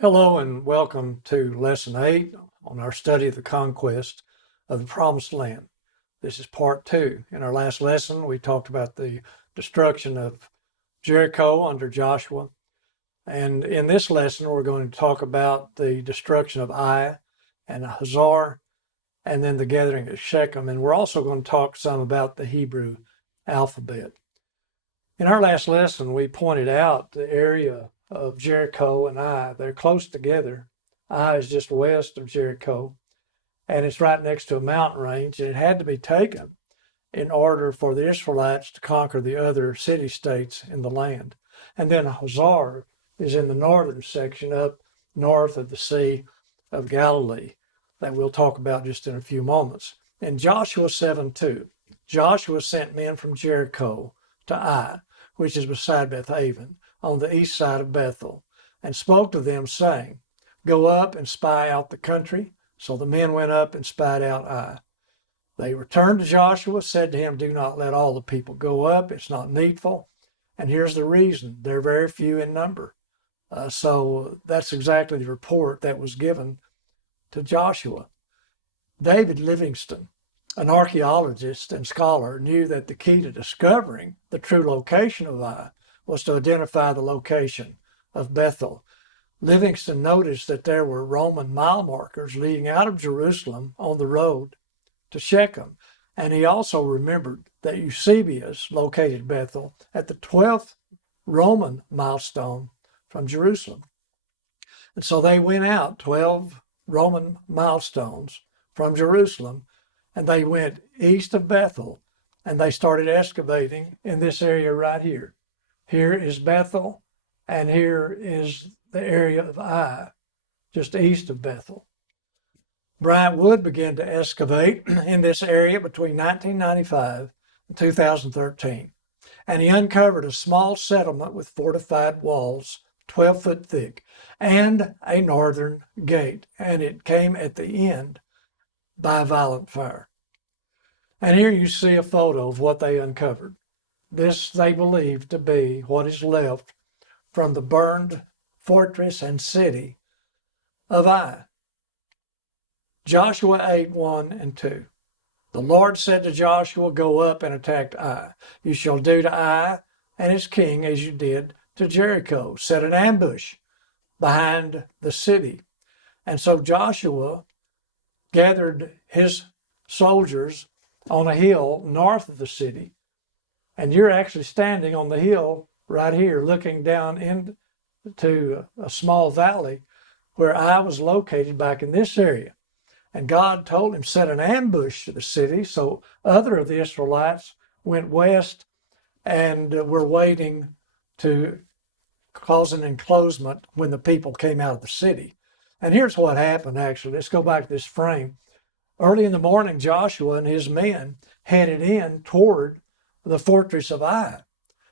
Hello and welcome to Lesson 8 on our study of the conquest of the Promised Land. This is part 2. In our last lesson, we talked about the destruction of Jericho under Joshua. And in this lesson, we're going to talk about the destruction of Ai and Hazor, and then the gathering at Shechem. And we're also going to talk some about the Hebrew alphabet. In our last lesson, we pointed out the area of Jericho and Ai. They're close together. Ai is just west of Jericho, and it's right next to a mountain range, and it had to be taken in order for the Israelites to conquer the other city-states in the land. And then Hazor is in the northern section, up north of the Sea of Galilee, that we'll talk about just in a few moments. In Joshua 7:2, Joshua sent men from Jericho to Ai, which is beside Bethaven, on the east side of Bethel, and spoke to them, saying, "Go up and spy out the country." So the men went up and spied out Ai. They returned to Joshua, said to him, "Do not let all the people go up. It's not needful." And here's the reason: they're very few in number. So that's exactly the report that was given to Joshua. David Livingstone, an archaeologist and scholar, knew that the key to discovering the true location of Ai was to identify the location of Bethel. Livingstone noticed that there were Roman mile markers leading out of Jerusalem on the road to Shechem, and he also remembered that Eusebius located Bethel at the 12th Roman milestone from Jerusalem. And so they went out 12 Roman milestones from Jerusalem, and they went east of Bethel, and they started excavating in this area right here. Here is Bethel, and here is the area of Ai, just east of Bethel. Bryant Wood began to excavate in this area between 1995 and 2013, and he uncovered a small settlement with fortified walls, 12 foot thick, and a northern gate, and it came at the end by violent fire. And here you see a photo of what they uncovered. This they believe to be what is left from the burned fortress and city of Ai. Joshua 8:1 and 2. The Lord said to Joshua, "Go up and attack Ai. You shall do to Ai and his king as you did to Jericho. Set an ambush behind the city." And so Joshua gathered his soldiers on a hill north of the city. And you're actually standing on the hill right here, looking down into a small valley where Ai was located back in this area. And God told him, set an ambush to the city. So other of the Israelites went west and were waiting to cause an enclosement when the people came out of the city. And here's what happened, actually. Let's go back to this frame. Early in the morning, Joshua and his men headed in toward the fortress of Ai.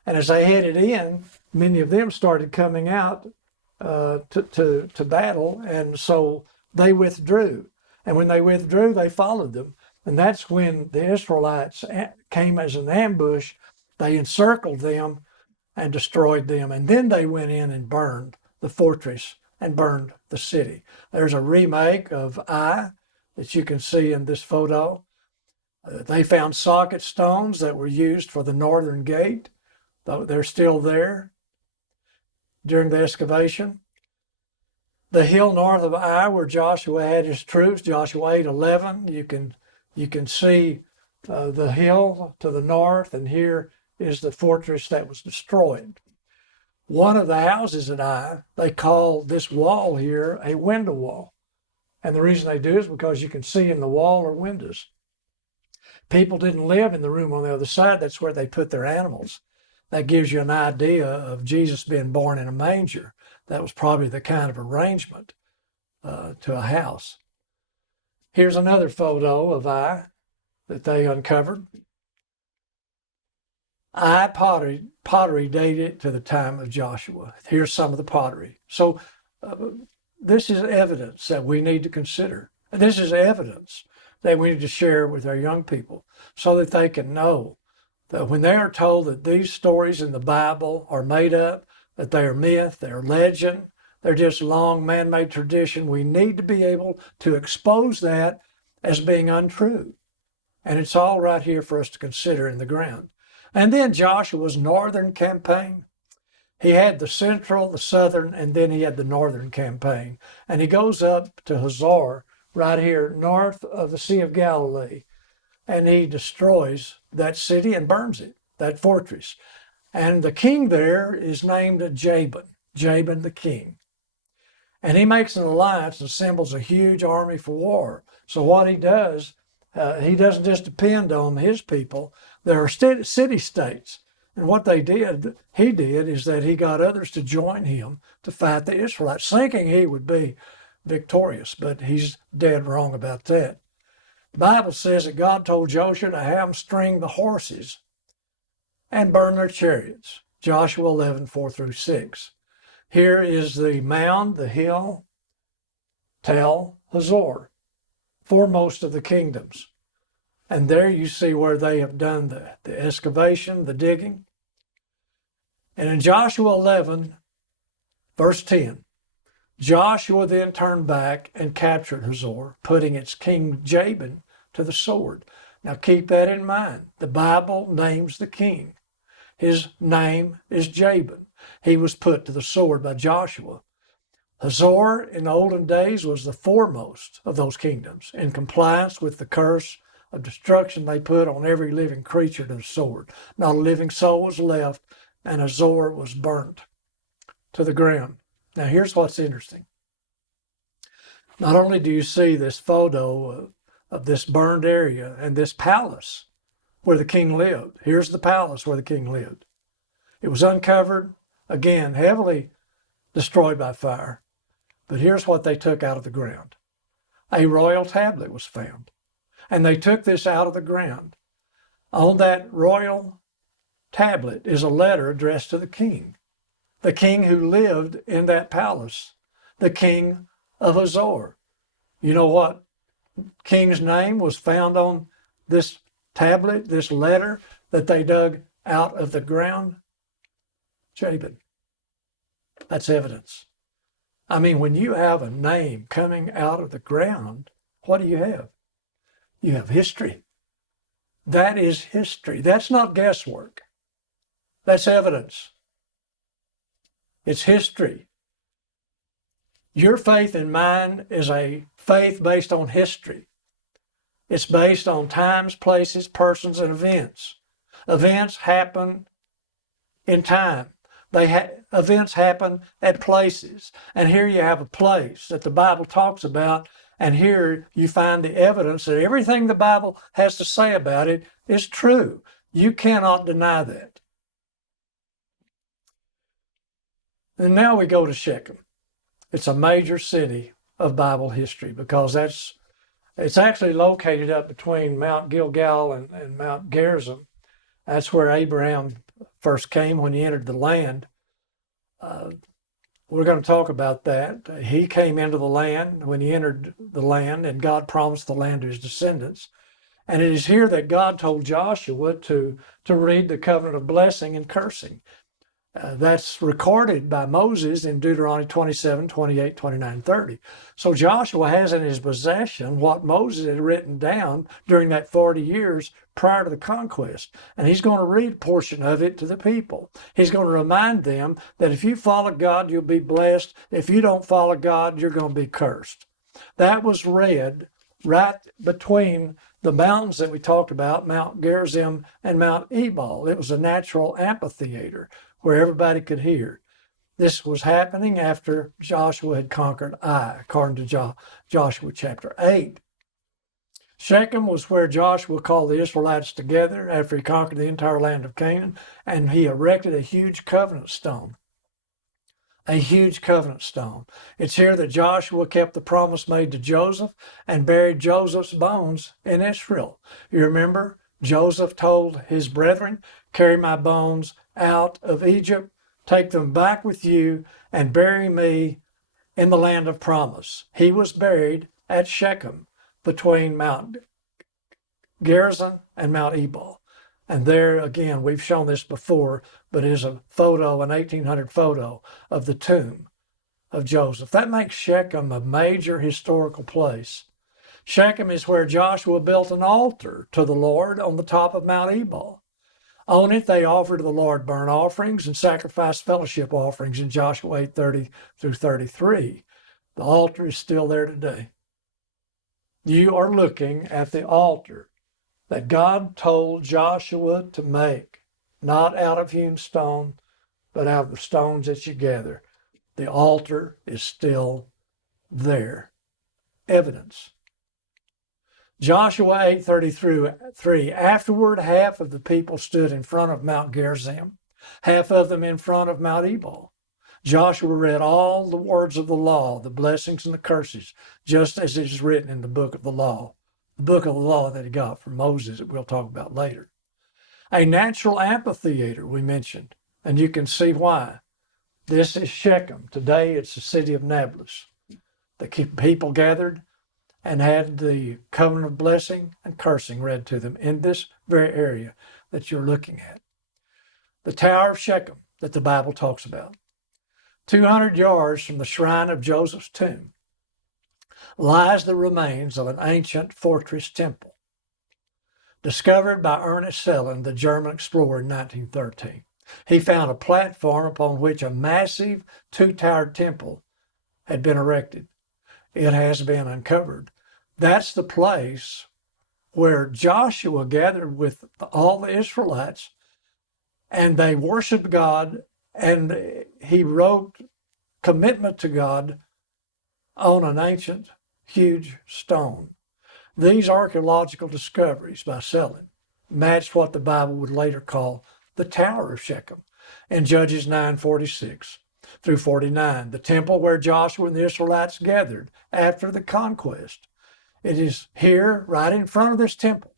And as they headed in, many of them started coming out to battle, and so they withdrew. And when they withdrew, they followed them. And that's when the Israelites came as an ambush. They encircled them and destroyed them. And then they went in and burned the fortress and burned the city. There's a remake of Ai that you can see in this photo. They found socket stones that were used for the northern gate. They're still there during the excavation. The hill north of Ai, where Joshua had his troops, Joshua 8:11, you can see the hill to the north, and here is the fortress that was destroyed. One of the houses at Ai, they call this wall here a window wall. And the reason they do is because you can see in the wall are windows. People didn't live in the room on the other side. That's where they put their animals. That gives you an idea of Jesus being born in a manger. That was probably the kind of arrangement to a house. Here's another photo of Ai that they uncovered. Ai pottery dated to the time of Joshua. Here's some of the pottery. So this is evidence that we need to consider. This is evidence that we need to share with our young people so that they can know that when they are told that these stories in the Bible are made up, that they are myth, they are legend, They're just long man-made tradition. We need to be able to expose that as being untrue. And it's all right here for us to consider in the ground. And then Joshua's northern campaign. He had the central, the southern, and then he had the northern campaign. And he goes up to Hazor, right here north of the Sea of Galilee, and he destroys that city and burns it, that fortress. And the king there is named Jabin the king. And he makes an alliance and assembles a huge army for war. So what he does, he doesn't just depend on his people. There are city-states. And what he did, is that he got others to join him to fight the Israelites, thinking he would be victorious. But he's dead wrong about that. The Bible says that God told Joshua to have them string the horses and burn their chariots. Joshua 11, 4 through 6. Here is the mound, the hill, Tel Hazor, foremost of the kingdoms. And there you see where they have done the excavation, the digging. And in Joshua 11, verse 10, Joshua then turned back and captured Hazor, putting its king Jabin to the sword. Now keep that in mind. The Bible names the king. His name is Jabin. He was put to the sword by Joshua. Hazor in the olden days was the foremost of those kingdoms in compliance with the curse of destruction they put on every living creature to the sword. Not a living soul was left, and Hazor was burnt to the ground. Now here's what's interesting. Not only do you see this photo of this burned area and this palace where the king lived. Here's the palace where the king lived. It was uncovered, again, heavily destroyed by fire. But here's what they took out of the ground. A royal tablet was found. And they took this out of the ground. On that royal tablet is a letter addressed to the king who lived in that palace, the king of Hazor. You know what king's name was found on this tablet, this letter that they dug out of the ground? Jabin. That's evidence. I mean, when you have a name coming out of the ground, what do you have? You have history. That is history. That's not guesswork. That's evidence. It's history. Your faith and mine is a faith based on history. It's based on times, places, persons, and events. Events happen in time. Events happen at places. And here you have a place that the Bible talks about, and here you find the evidence that everything the Bible has to say about it is true. You cannot deny that. And now we go to Shechem. It's a major city of Bible history because it's actually located up between Mount Gilgal and Mount Gerizim. That's where Abraham first came when he entered the land. We're going to talk about that. He came into the land when he entered the land, and God promised the land to his descendants. And it is here that God told Joshua to read the covenant of blessing and cursing. That's recorded by Moses in Deuteronomy 27, 28, 29, 30. So Joshua has in his possession what Moses had written down during that 40 years prior to the conquest. And he's going to read a portion of it to the people. He's going to remind them that if you follow God, you'll be blessed. If you don't follow God, you're going to be cursed. That was read right between the mountains that we talked about, Mount Gerizim and Mount Ebal. It was a natural amphitheater where everybody could hear. This was happening after Joshua had conquered Ai, according to Joshua chapter 8. Shechem was where Joshua called the Israelites together after he conquered the entire land of Canaan, and he erected a huge covenant stone. A huge covenant stone. It's here that Joshua kept the promise made to Joseph and buried Joseph's bones in Israel. You remember, Joseph told his brethren, carry my bones out of Egypt, take them back with you, and bury me in the land of promise. He was buried at Shechem between Mount Gerizim and Mount Ebal. And there again, we've shown this before, but is a photo, an 1800 photo of the tomb of Joseph. That makes Shechem a major historical place. Shechem is where Joshua built an altar to the Lord on the top of Mount Ebal. On it, they offered to the Lord burnt offerings and sacrificed fellowship offerings in Joshua 8:30 through 33. The altar is still there today. You are looking at the altar that God told Joshua to make, not out of hewn stone, but out of the stones that you gather. The altar is still there. Evidence. Joshua 8:33, afterward half of the people stood in front of Mount Gerizim, half of them in front of Mount Ebal. Joshua read all the words of the law, the blessings and the curses, just as it is written in the book of the law that he got from Moses that we'll talk about later. A natural amphitheater we mentioned, and you can see why. This is Shechem. Today it's the city of Nablus. The people gathered and had the covenant of blessing and cursing read to them in this very area that you're looking at. The Tower of Shechem that the Bible talks about. 200 yards from the shrine of Joseph's tomb lies the remains of an ancient fortress temple, discovered by Ernest Selland, the German explorer, in 1913. He found a platform upon which a massive two-towered temple had been erected. It has been uncovered. That's the place where Joshua gathered with all the Israelites, and they worshiped God, and he wrote commitment to God on an ancient, huge stone. These archaeological discoveries by Selland matched what the Bible would later call the Tower of Shechem in Judges 9:46 through 49, the temple where Joshua and the Israelites gathered after the conquest. It is here, right in front of this temple,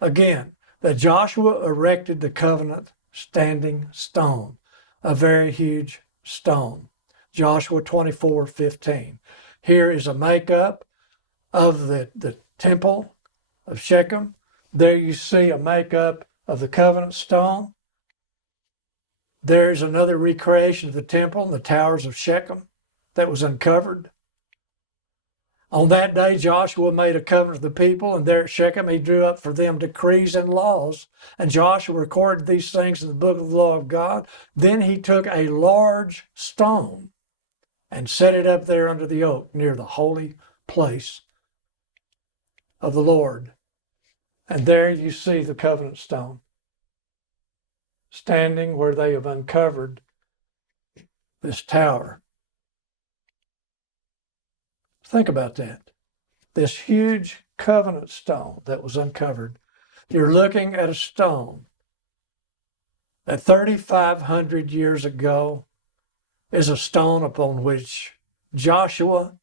again, that Joshua erected the covenant standing stone, a very huge stone. Joshua 24:15. Here is a makeup of the temple of Shechem. There you see a makeup of the covenant stone. There's another recreation of the temple and the towers of Shechem that was uncovered. On that day, Joshua made a covenant with the people, and there at Shechem he drew up for them decrees and laws. And Joshua recorded these things in the book of the law of God. Then he took a large stone and set it up there under the oak near the holy place of the Lord. And there you see the covenant stone, standing where they have uncovered this tower. Think about that. This huge covenant stone that was uncovered. You're looking at a stone that 3,500 years ago is a stone upon which Joshua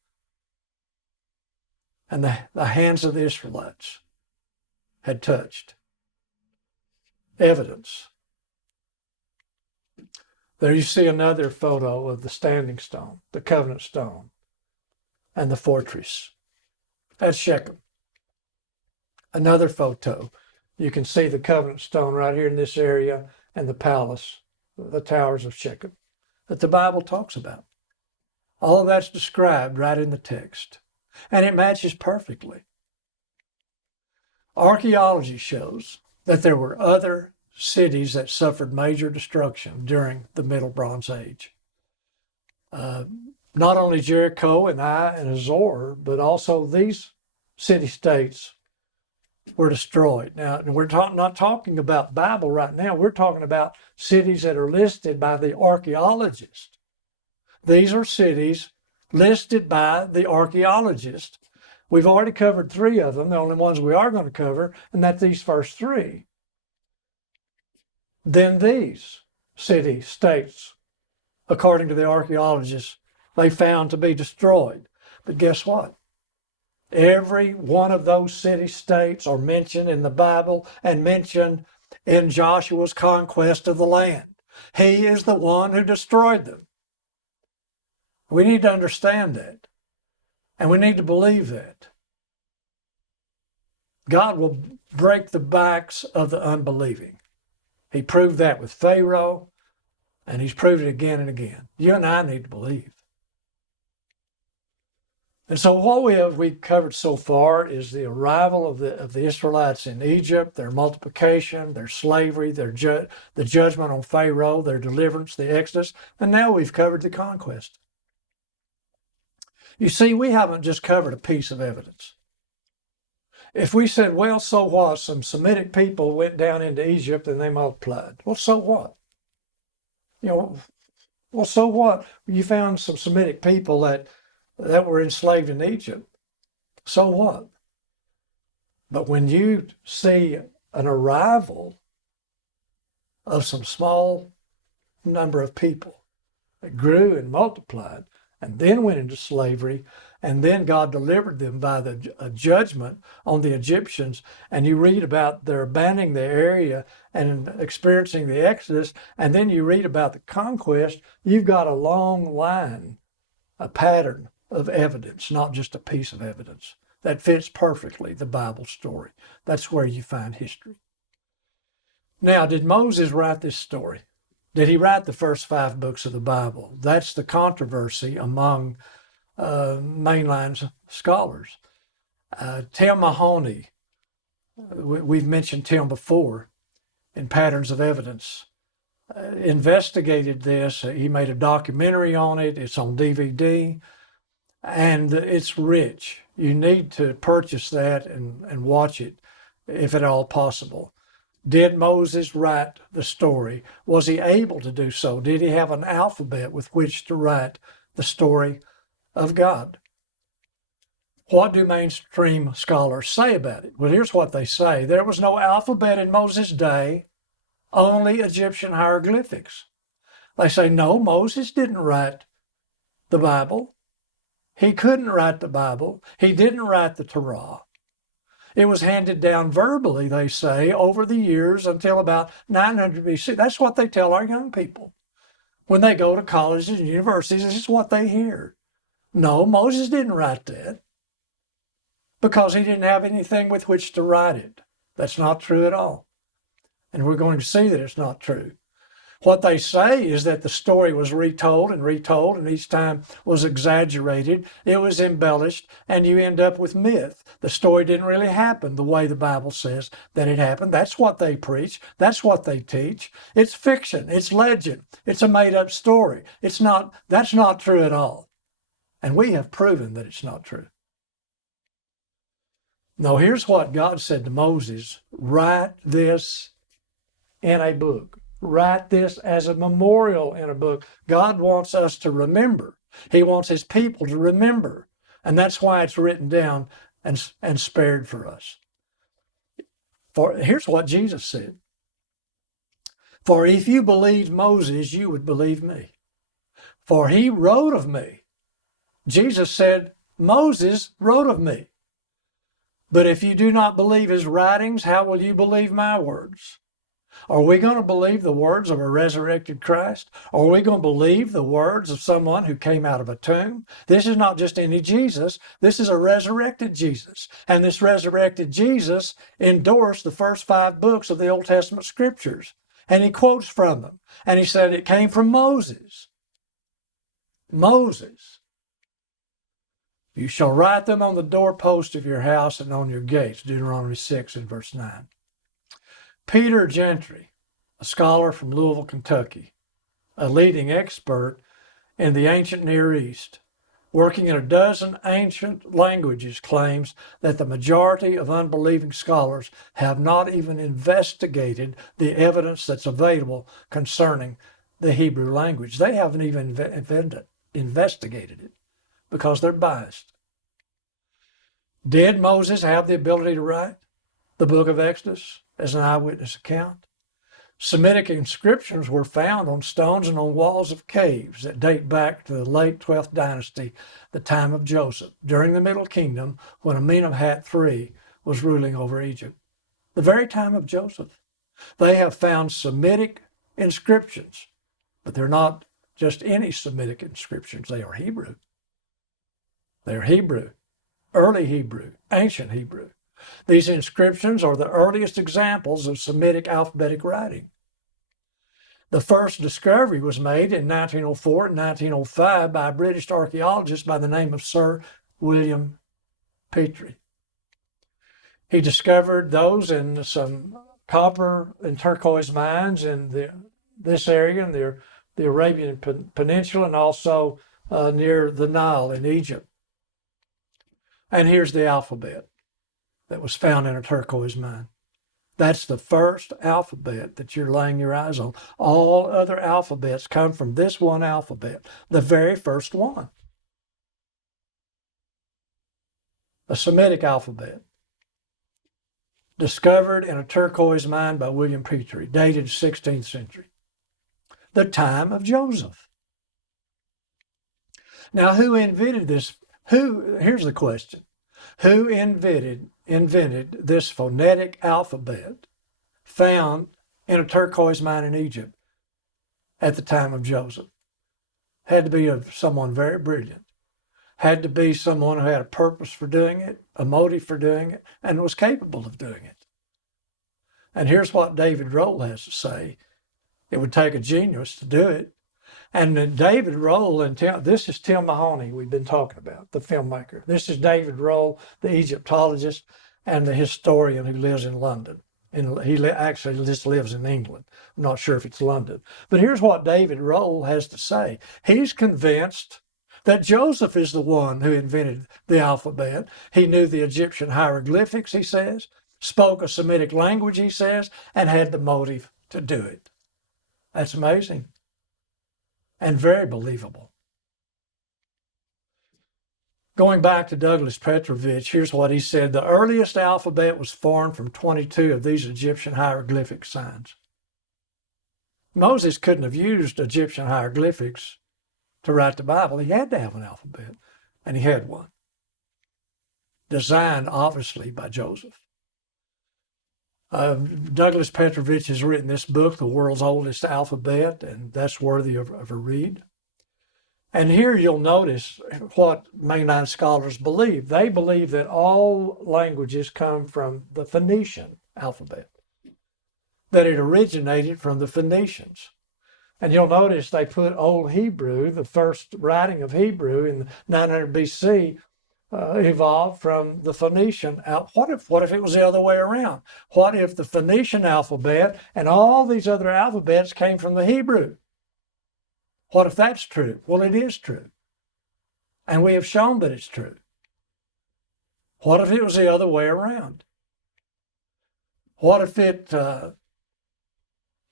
and the hands of the Israelites had touched. Evidence. There you see another photo of the standing stone, the covenant stone, and the fortress. That's Shechem. Another photo. You can see the covenant stone right here in this area and the palace, the towers of Shechem, that the Bible talks about. All of that's described right in the text, and it matches perfectly. Archaeology shows that there were other cities that suffered major destruction during the Middle Bronze Age. Not only Jericho and Ai and Hazor, but also these city-states were destroyed. Now, we're not talking about Bible right now. We're talking about cities that are listed by the archaeologists. These are cities listed by the archaeologists. We've already covered 3 of them, the only ones we are going to cover, and that's these first 3. Then these city-states, according to the archaeologists, they found to be destroyed. But guess what? Every one of those city-states are mentioned in the Bible and mentioned in Joshua's conquest of the land. He is the one who destroyed them. We need to understand that, and we need to believe that. God will break the backs of the unbelieving. He proved that with Pharaoh, and he's proved it again and again. You and I need to believe. And so what we covered so far is the arrival of the Israelites in Egypt, their multiplication, their slavery, the judgment on Pharaoh, their deliverance, the Exodus, and now we've covered the conquest. You see, we haven't just covered a piece of evidence. If we said, well, so what? Some Semitic people went down into Egypt and they multiplied. Well, so what? Well, so what? You found some Semitic people that were enslaved in Egypt. So what? But when you see an arrival of some small number of people that grew and multiplied and then went into slavery, and then God delivered them by a judgment on the Egyptians, and you read about their abandoning the area and experiencing the Exodus, and then you read about the conquest, you've got a long line, a pattern of evidence, not just a piece of evidence, that fits perfectly the Bible story. That's where you find history. Now, did Moses write this story? Did he write the first 5 books of the Bible? That's the controversy among mainline scholars. Tim Mahoney, we've mentioned Tim before in Patterns of Evidence, investigated this. He made a documentary on it. It's on DVD, and it's rich. You need to purchase that and watch it if at all possible. Did Moses write the story? Was he able to do so? Did he have an alphabet with which to write the story of God? What do mainstream scholars say about it? Well, here's what they say. There was no alphabet in Moses' day, only Egyptian hieroglyphics. They say, no, Moses didn't write the Bible. He couldn't write the Bible. He didn't write the Torah. It was handed down verbally, they say, over the years until about 900 BC. That's what they tell our young people. When they go to colleges and universities, this is what they hear. No, Moses didn't write that because he didn't have anything with which to write it. That's not true at all. And we're going to see that it's not true. What they say is that the story was retold, and each time was exaggerated. It was embellished, and you end up with myth. The story didn't really happen the way the Bible says that it happened. That's what they preach. That's what they teach. It's fiction. It's legend. It's a made-up story. That's not true at all. And we have proven that it's not true. No, here's what God said to Moses. Write this in a book. Write this as a memorial in a book. God wants us to remember. He wants his people to remember. And that's why it's written down and spared for us. For here's what Jesus said. For if you believed Moses, you would believe me. For he wrote of me. Jesus said, Moses wrote of me. But if you do not believe his writings, how will you believe my words? Are we going to believe the words of a resurrected Christ? Or are we going to believe the words of someone who came out of a tomb? This is not just any Jesus. This is a resurrected Jesus. And this resurrected Jesus endorsed the first 5 books of the Old Testament scriptures. And he quotes from them. And he said it came from Moses. Moses. You shall write them on the doorpost of your house and on your gates. Deuteronomy 6 and verse 9. Peter Gentry, a scholar from Louisville, Kentucky, a leading expert in the ancient Near East, working in a dozen ancient languages, claims that the majority of unbelieving scholars have not even investigated the evidence that's available concerning the Hebrew language. They haven't even investigated it because they're biased. Did Moses have the ability to write the book of Exodus as an eyewitness account? Semitic inscriptions were found on stones and on walls of caves that date back to the late 12th dynasty, the time of Joseph, during the Middle Kingdom when Amenemhat III was ruling over Egypt. The very time of Joseph. They have found Semitic inscriptions, but they're not just any Semitic inscriptions. They are Hebrew. They're Hebrew, early Hebrew, ancient Hebrew. These inscriptions are the earliest examples of Semitic alphabetic writing. The first discovery was made in 1904 and 1905 by a British archaeologist by the name of Sir William Petrie. He discovered those in some copper and turquoise mines in this area in the Arabian Peninsula and also near the Nile in Egypt. And here's the alphabet that was found in a turquoise mine. That's the first alphabet that you're laying your eyes on. All other alphabets come from this one alphabet, the very first one. A Semitic alphabet, discovered in a turquoise mine by William Petrie, dated 16th century, the time of Joseph. Now, who invented this? Here's the question. Who invented this phonetic alphabet found in a turquoise mine in Egypt at the time of Joseph? Had to be someone very brilliant. Had to be someone who had a purpose for doing it, a motive for doing it, and was capable of doing it. And here's what David Roll has to say. It would take a genius to do it. And then David Roll, this is Tim Mahoney we've been talking about, the filmmaker. This is David Roll, the Egyptologist and the historian who lives in London. He actually just lives in England. I'm not sure if it's London. But here's what David Roll has to say. He's convinced that Joseph is the one who invented the alphabet. He knew the Egyptian hieroglyphics, he says, spoke a Semitic language, he says, and had the motive to do it. That's amazing and very believable. Going back to Douglas Petrovich, here's what he said. The earliest alphabet was formed from 22 of these Egyptian hieroglyphic signs. Moses couldn't have used Egyptian hieroglyphics to write the Bible. He had to have an alphabet, and he had one. Designed, obviously, by Joseph. Douglas Petrovich has written this book, The World's Oldest Alphabet, and that's worthy of a read. And here you'll notice what mainline scholars believe. They believe that all languages come from the Phoenician alphabet, that it originated from the Phoenicians. And you'll notice they put Old Hebrew, the first writing of Hebrew in 900 BC, evolved from the Phoenician. What if it was the other way around? What if the Phoenician alphabet and all these other alphabets came from the Hebrew? What if that's true? Well, it is true. And we have shown that it's true. What if it was the other way around? What if it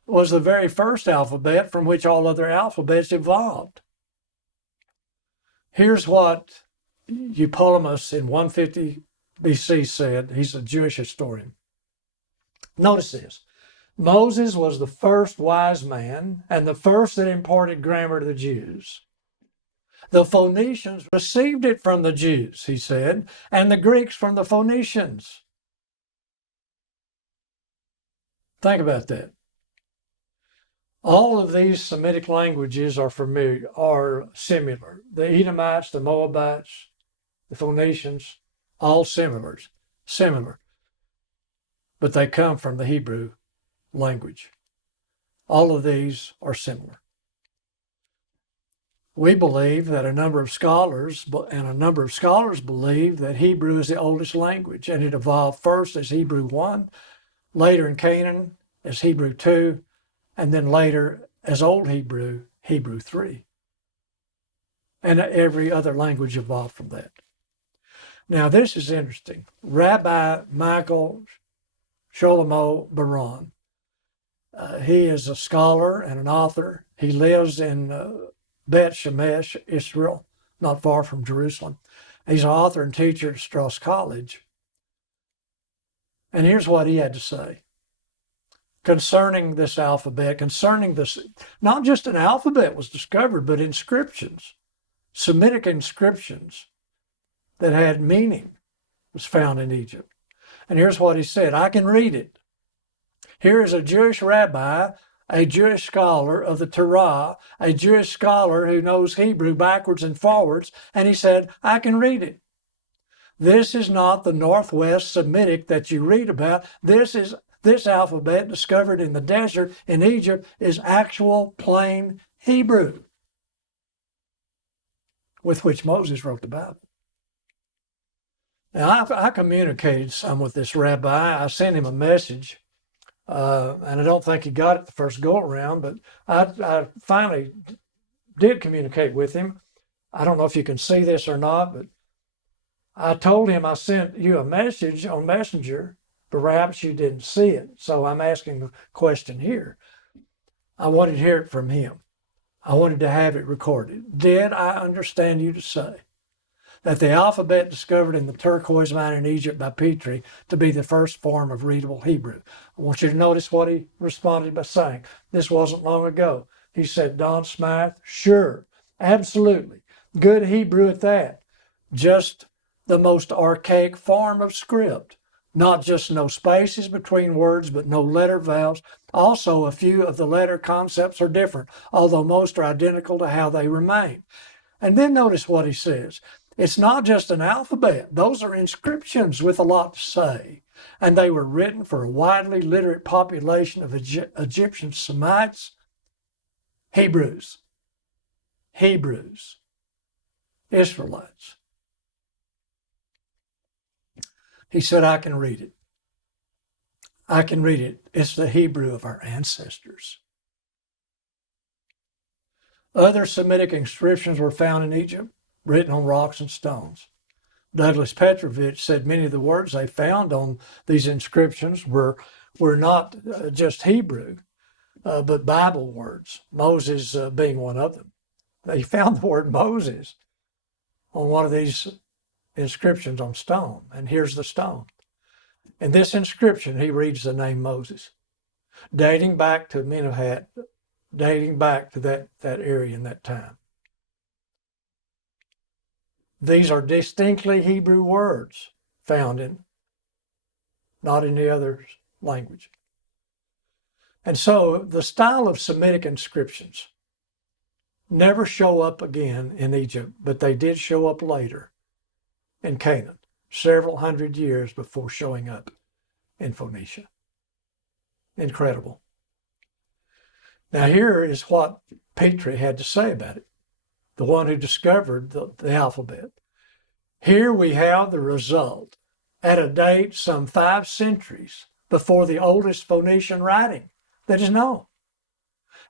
was the very first alphabet from which all other alphabets evolved? Here's what Eupolemus in 150 BC said. He's a Jewish historian. Notice this. Moses was the first wise man and the first that imparted grammar to the Jews. The Phoenicians received it from the Jews, he said, and the Greeks from the Phoenicians. Think about that. All of these Semitic languages are similar. The Edomites, the Moabites, the Phoenicians, all similar. But they come from the Hebrew language. All of these are similar. We believe that a number of scholars believe that Hebrew is the oldest language, and it evolved first as Hebrew 1, later in Canaan as Hebrew 2, and then later as Old Hebrew, Hebrew 3. And every other language evolved from that. Now, this is interesting. Rabbi Michael Shlomo Baron, he is a scholar and an author. He lives in Bet Shemesh, Israel, not far from Jerusalem. He's an author and teacher at Strauss College. And here's what he had to say concerning this alphabet, not just an alphabet was discovered, but inscriptions, Semitic inscriptions that had meaning was found in Egypt. And here's what he said. I can read it. Here is a Jewish rabbi, a Jewish scholar of the Torah, a Jewish scholar who knows Hebrew backwards and forwards, and he said, I can read it. This is not the Northwest Semitic that you read about. This alphabet discovered in the desert in Egypt is actual plain Hebrew with which Moses wrote the Bible. Now, I communicated some with this rabbi. I sent him a message, and I don't think he got it the first go around, but I finally did communicate with him. I don't know if you can see this or not, but I told him I sent you a message on Messenger, but perhaps you didn't see it. So I'm asking the question here. I wanted to hear it from him. I wanted to have it recorded. Did I understand you to say that the alphabet discovered in the turquoise mine in Egypt by Petrie to be the first form of readable Hebrew? I want you to notice what he responded by saying. This wasn't long ago. He said, Don Smythe, sure, absolutely. Good Hebrew at that. Just the most archaic form of script. Not just no spaces between words, but no letter vowels. Also, a few of the letter concepts are different, although most are identical to how they remain. And then notice what he says. It's not just an alphabet. Those are inscriptions with a lot to say. And they were written for a widely literate population of Egyptian Semites, Hebrews, Israelites. He said, I can read it. I can read it. It's the Hebrew of our ancestors. Other Semitic inscriptions were found in Egypt, written on rocks and stones. Douglas Petrovich said many of the words they found on these inscriptions were not just Hebrew, but Bible words, Moses being one of them. They found the word Moses on one of these inscriptions on stone, and here's the stone. In this inscription, he reads the name Moses, dating back to Menuhat, dating back to that area in that time. These are distinctly Hebrew words found not in the other language. And so the style of Semitic inscriptions never show up again in Egypt, but they did show up later in Canaan, several hundred years before showing up in Phoenicia. Incredible. Now here is what Petrie had to say about it, the one who discovered the alphabet. Here we have the result at a date some 5 centuries before the oldest Phoenician writing that is known.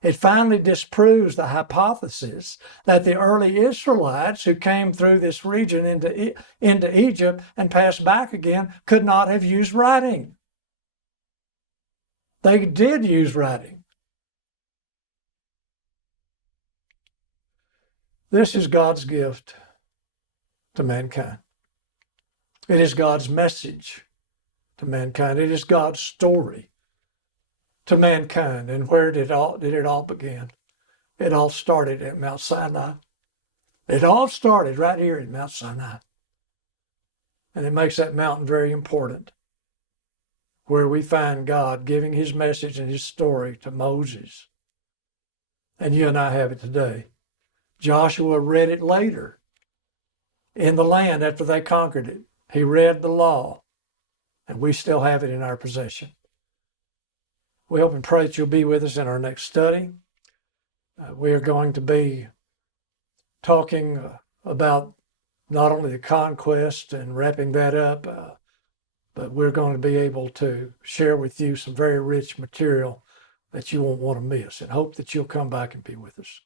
It finally disproves the hypothesis that the early Israelites who came through this region into Egypt and passed back again could not have used writing. They did use writing. This is God's gift to mankind. It is God's message to mankind. It is God's story to mankind. And where did it all begin? It all started at Mount Sinai. It all started right here at Mount Sinai. And it makes that mountain very important, where we find God giving his message and his story to Moses. And you and I have it today. Joshua read it later in the land after they conquered it. He read the law, and we still have it in our possession. We hope and pray that you'll be with us in our next study. We are going to be talking about not only the conquest and wrapping that up, but we're going to be able to share with you some very rich material that you won't want to miss, and hope that you'll come back and be with us.